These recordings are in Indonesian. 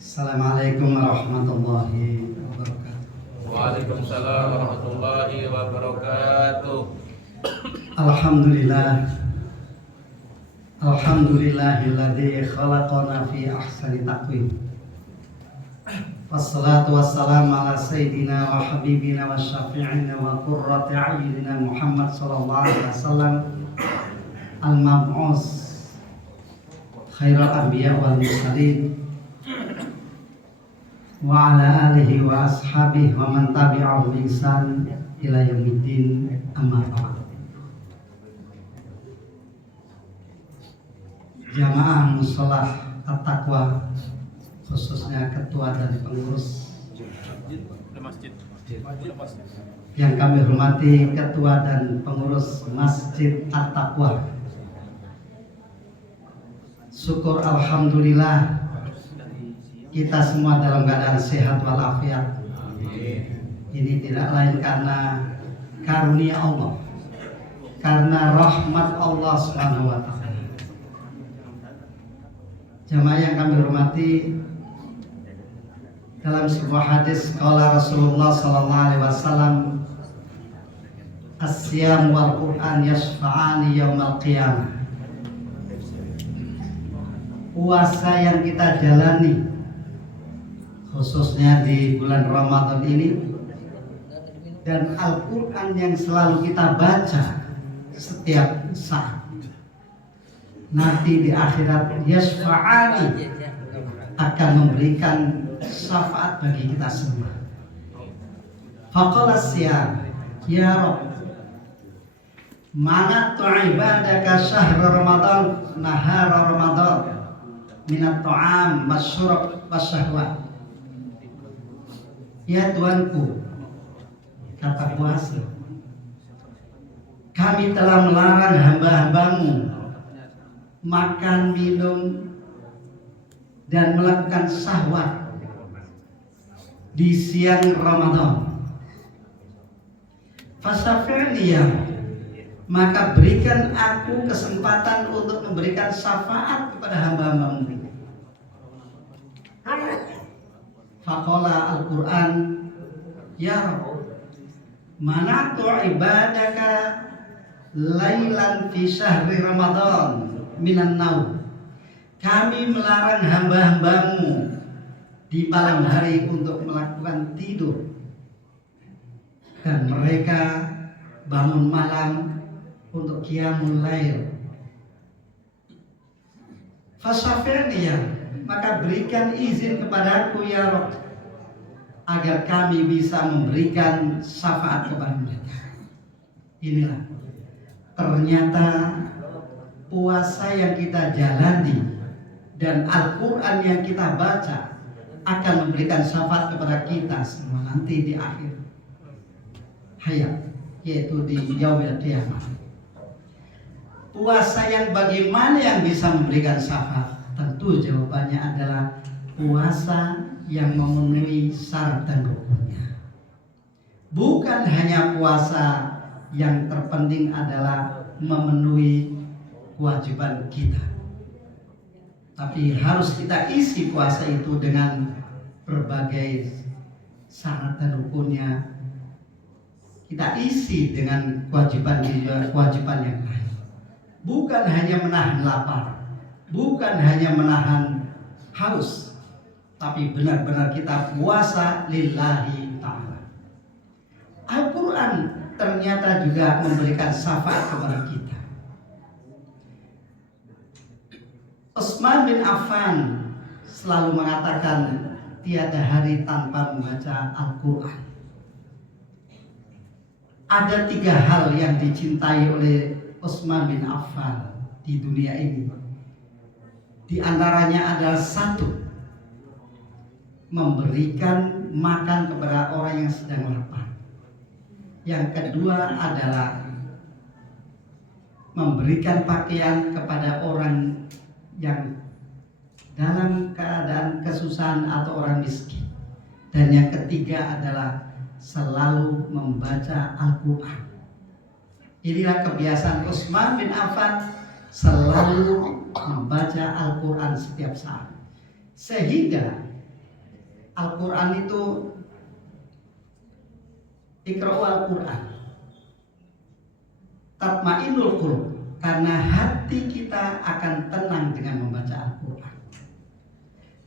Assalamualaikum warahmatullahi wabarakatuh. Waalaikumsalam warahmatullahi wabarakatuh. Alhamdulillah. Alhamdulillahilladzi khalaqana fi ahsani taqwim. Wassalatu wassalamu ala sayyidina wa habibina wa syafi'ina wa qurrati a'yunina Muhammad sallallahu alaihi wasallam al-mab'us khairul anbiya wal mursalin wa ala alihi wa ashabihi wa man tabi'ahu bi ihsan ila yaumiddin, amma ba'd. Jamaah musholah at-taqwa, khususnya ketua dan pengurus yang kami hormati, ketua dan pengurus Masjid At-Taqwa. Syukur alhamdulillah kita semua dalam keadaan sehat walafiat. Ini tidak lain karena karunia Allah, karena rahmat Allah Subhanahu wa taala. Jamaah yang kami hormati, dalam sebuah hadis qala Rasulullah sallallahu alaihi wasallam, as-siyam wal Qur'an yashfa'ani yaumal qiyamah. Puasa yang kita jalani khususnya di bulan Ramadan ini, dan Al-Quran yang selalu kita baca setiap saat, nanti di akhirat yasfa'ani, akan memberikan syafaat bagi kita semua. Faqala siyam ya Rabb, manatu ibadaka syahra Ramadan nahara Ramadan minat ta'am wasyurab wasyahwat. Ya Tuanku, kata puasa, kami telah melarang hamba-hambamu makan, minum, dan melakukan syahwat di siang Ramadan. Fasyafi'ni ya, maka berikan aku kesempatan untuk memberikan syafaat kepada hamba-hambamu. Faqala Al-Quran ya Rabb, manatu ibadaka lailan fi syahri Ramadan minan naum. Kami melarang hamba-hambamu di malam hari untuk melakukan tidur, dan mereka bangun malam untuk qiyamul lail. Fasyafi'ni ya, maka berikan izin kepadaku ya Rabb, agar kami bisa memberikan syafaat kepada mereka. Inilah ternyata puasa yang kita jalani dan Al-Quran yang kita baca akan memberikan syafaat kepada kita semua nanti di akhir hayat, yaitu di yaumil qiyamah. Puasa yang bagaimana yang bisa memberikan syafaat? Tentu jawabannya adalah puasa yang memenuhi syarat dan rukunnya. Bukan hanya puasa yang terpenting adalah memenuhi kewajiban kita, tapi harus kita isi puasa itu dengan berbagai syarat dan rukunnya. Kita isi dengan kewajiban yang lain. Bukan hanya menahan lapar, bukan hanya menahan haus, tapi benar-benar kita puasa lillahi ta'ala. Al-Quran ternyata juga memberikan syafaat kepada kita. Utsman bin Affan selalu mengatakan tiada hari tanpa membaca Al-Quran. Ada 3 hal yang dicintai oleh Utsman bin Affan di dunia ini. Di antaranya adalah 1, memberikan makan kepada orang yang sedang lapar. Yang kedua adalah memberikan pakaian kepada orang yang dalam keadaan kesusahan atau orang miskin. Dan yang ketiga adalah selalu membaca Al-Quran. Inilah kebiasaan Utsman bin Affan, selalu membaca Al-Quran setiap saat. Sehingga Al-Quran itu Iqra'u Al-Quran tatmainul qulub, karena hati kita akan tenang dengan membaca Al-Quran.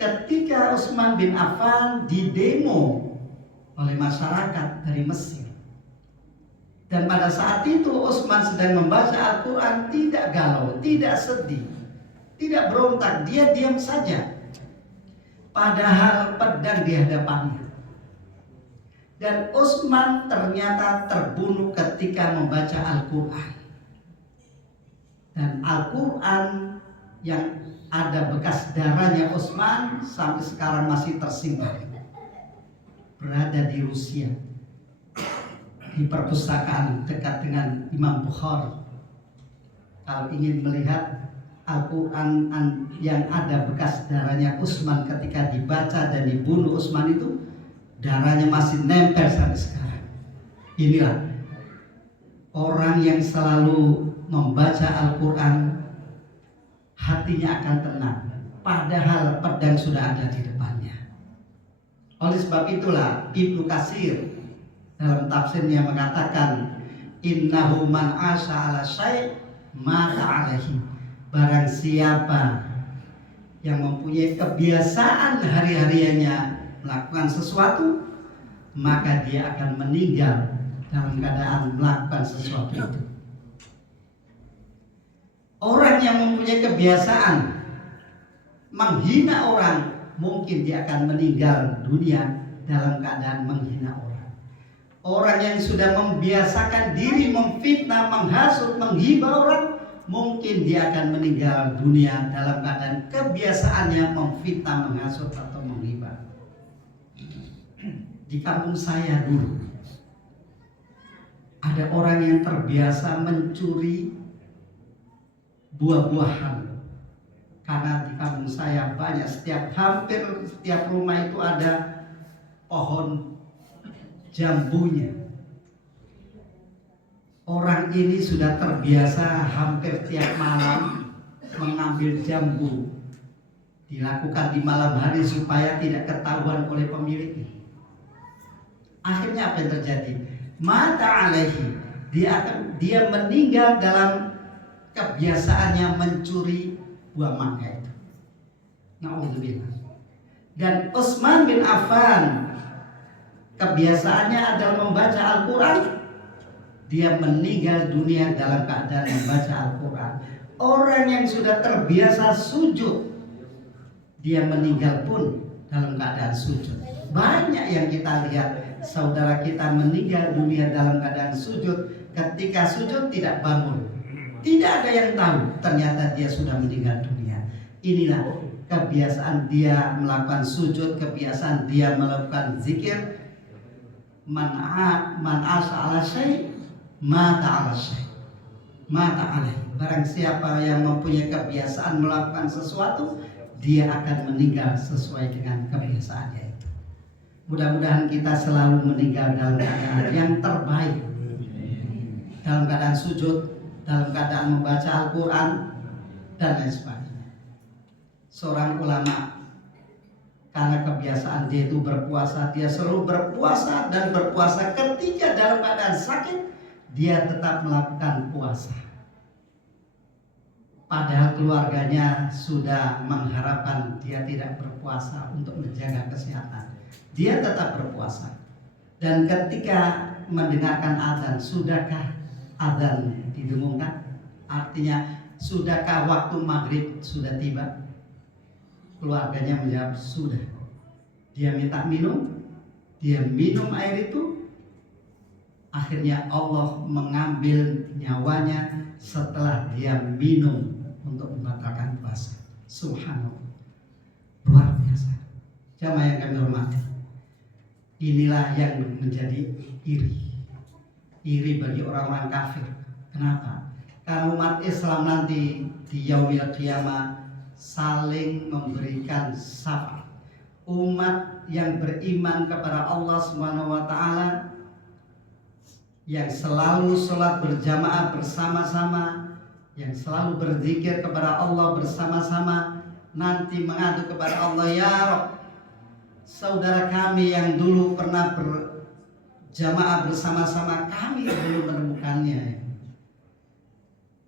Ketika Utsman bin Affan didemo oleh masyarakat dari Mesir, dan pada saat itu Utsman sedang membaca Al-Quran, tidak galau, tidak sedih, tidak berontak, dia diam saja. Padahal pedang di hadapannya. Dan Utsman ternyata terbunuh ketika membaca Al-Quran. Dan Al-Quran yang ada bekas darahnya Utsman sampai sekarang masih tersimpan. Berada di Rusia, di perpustakaan dekat dengan Imam Bukhari. Kalau ingin melihat Al-Quran yang ada bekas darahnya Utsman ketika dibaca dan dibunuh Utsman itu, darahnya masih nempel sampai sekarang. Inilah orang yang selalu membaca Al-Quran, hatinya akan tenang, padahal pedang sudah ada di depannya. Oleh sebab itulah Ibnu Katsir dalam tafsirnya mengatakan, innahu man asha ala syai' mata alaihi. Barang siapa yang mempunyai kebiasaan hari-hariannya melakukan sesuatu, maka dia akan meninggal dalam keadaan melakukan sesuatu itu. Orang yang mempunyai kebiasaan menghina orang, mungkin dia akan meninggal dunia dalam keadaan menghina orang. Orang yang sudah membiasakan diri memfitnah, menghasut, menghibah orang, mungkin dia akan meninggal dunia dalam keadaan kebiasaannya memfitnah, menghasut atau menghibah. Di kampung saya dulu ada orang yang terbiasa mencuri buah-buahan. Karena di kampung saya banyak, hampir setiap rumah itu ada pohon jambunya. Orang ini sudah terbiasa hampir tiap malam mengambil jambu. Dilakukan di malam hari supaya tidak ketahuan oleh pemiliknya. Akhirnya apa yang terjadi? Mata alaihi, dia meninggal dalam kebiasaannya mencuri buah mangga itu. Na'udzubillah. Dan Utsman bin Affan kebiasaannya adalah membaca Al-Quran. Dia meninggal dunia dalam keadaan membaca Al-Quran. Orang yang sudah terbiasa sujud, dia meninggal pun dalam keadaan sujud. Banyak yang kita lihat saudara kita meninggal dunia dalam keadaan sujud. Ketika sujud tidak bangun, tidak ada yang tahu ternyata dia sudah meninggal dunia. Inilah kebiasaan dia melakukan sujud, kebiasaan dia melakukan zikir. Man asha ala syai' mata ala syai', mata alaih. Barang siapa yang mempunyai kebiasaan melakukan sesuatu, dia akan meninggal sesuai dengan kebiasaannya itu. Mudah-mudahan kita selalu meninggal dalam keadaan yang terbaik, dalam keadaan sujud, dalam keadaan membaca Al-Quran dan lain sebagainya. Seorang ulama, karena kebiasaan dia itu berpuasa, dia selalu berpuasa dan berpuasa. Ketika dalam keadaan sakit, dia tetap melakukan puasa. Padahal keluarganya sudah mengharapkan dia tidak berpuasa untuk menjaga kesehatan. Dia tetap berpuasa. Dan ketika mendengarkan azan, sudahkah azan didengungkan? Artinya, sudahkah waktu maghrib sudah tiba? Keluarganya menjawab sudah. Dia minta minum, dia minum air itu. Akhirnya Allah mengambil nyawanya setelah dia minum untuk membatalkan puasa. Subhanallah, luar biasa. Jamaah yang kami hormati, inilah yang menjadi iri bagi orang-orang kafir. Kenapa? Karena umat Islam nanti di yaumil qiyamah saling memberikan syafaat. Umat yang beriman kepada Allah Subhanahu wa taala, yang selalu sholat berjamaah bersama-sama, yang selalu berzikir kepada Allah bersama-sama, nanti mengadu kepada Allah, ya Rabb, saudara kami yang dulu pernah berjamaah bersama-sama, kami belum menemukannya.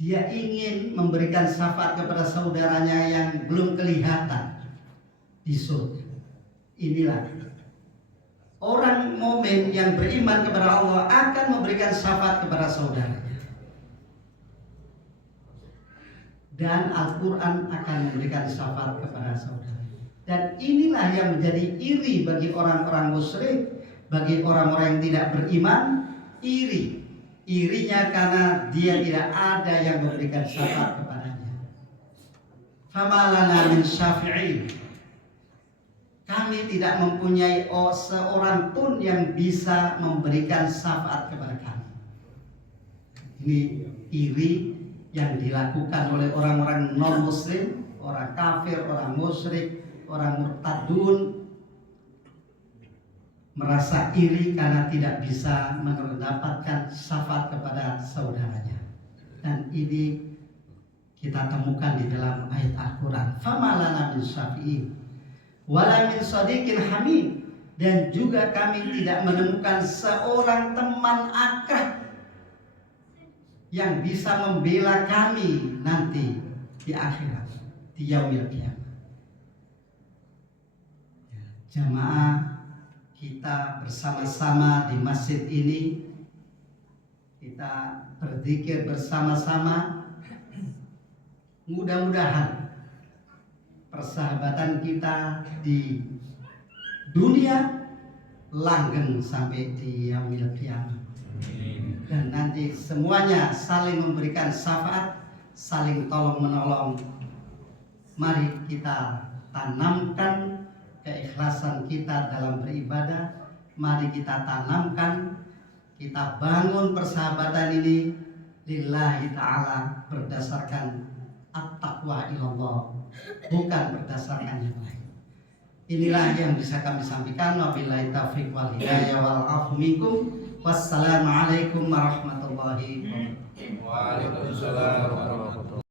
Dia ingin memberikan syafaat kepada saudaranya yang belum kelihatan di surga. Inilah orang mukmin yang beriman kepada Allah akan memberikan syafaat kepada saudaranya. Dan Al-Quran akan memberikan syafaat kepada saudara. Dan inilah yang menjadi iri bagi orang-orang musyrik, bagi orang-orang yang tidak beriman, iri. Irinya karena dia tidak ada yang memberikan syafaat kepadanya. Famalana min syafi'in. Kami tidak mempunyai seorang pun yang bisa memberikan syafaat kepada kami. Ini iri yang dilakukan oleh orang-orang non-muslim, orang kafir, orang musyrik, orang murtadun, merasa iri karena tidak bisa mendapatkan syafaat kepada saudaranya. Dan ini kita temukan di dalam ayat Al-Quran. Famalana min syafi'in wala min sadiqin hamid. Dan juga kami tidak menemukan seorang teman akrab yang bisa membela kami nanti di akhirat, di yaumil qiyamah. Jamaah, kita bersama-sama di masjid ini, kita berzikir bersama-sama. Mudah-mudahan persahabatan kita di dunia langgeng sampai di yaumil qiyamah. Dan nanti semuanya saling memberikan syafaat, saling tolong menolong. Mari kita tanamkan keikhlasan kita dalam beribadah. Mari kita tanamkan, kita bangun persahabatan ini lillahi ta'ala berdasarkan at-taqwa ilallah, bukan berdasarkan yang lain. Inilah yang bisa kami sampaikan. Wabillahi taufiq wal hidayah wal afu minkum. Wassalamualaikum warahmatullahi wabarakatuh. Waalaikumsalam warahmatullahi wabarakatuh.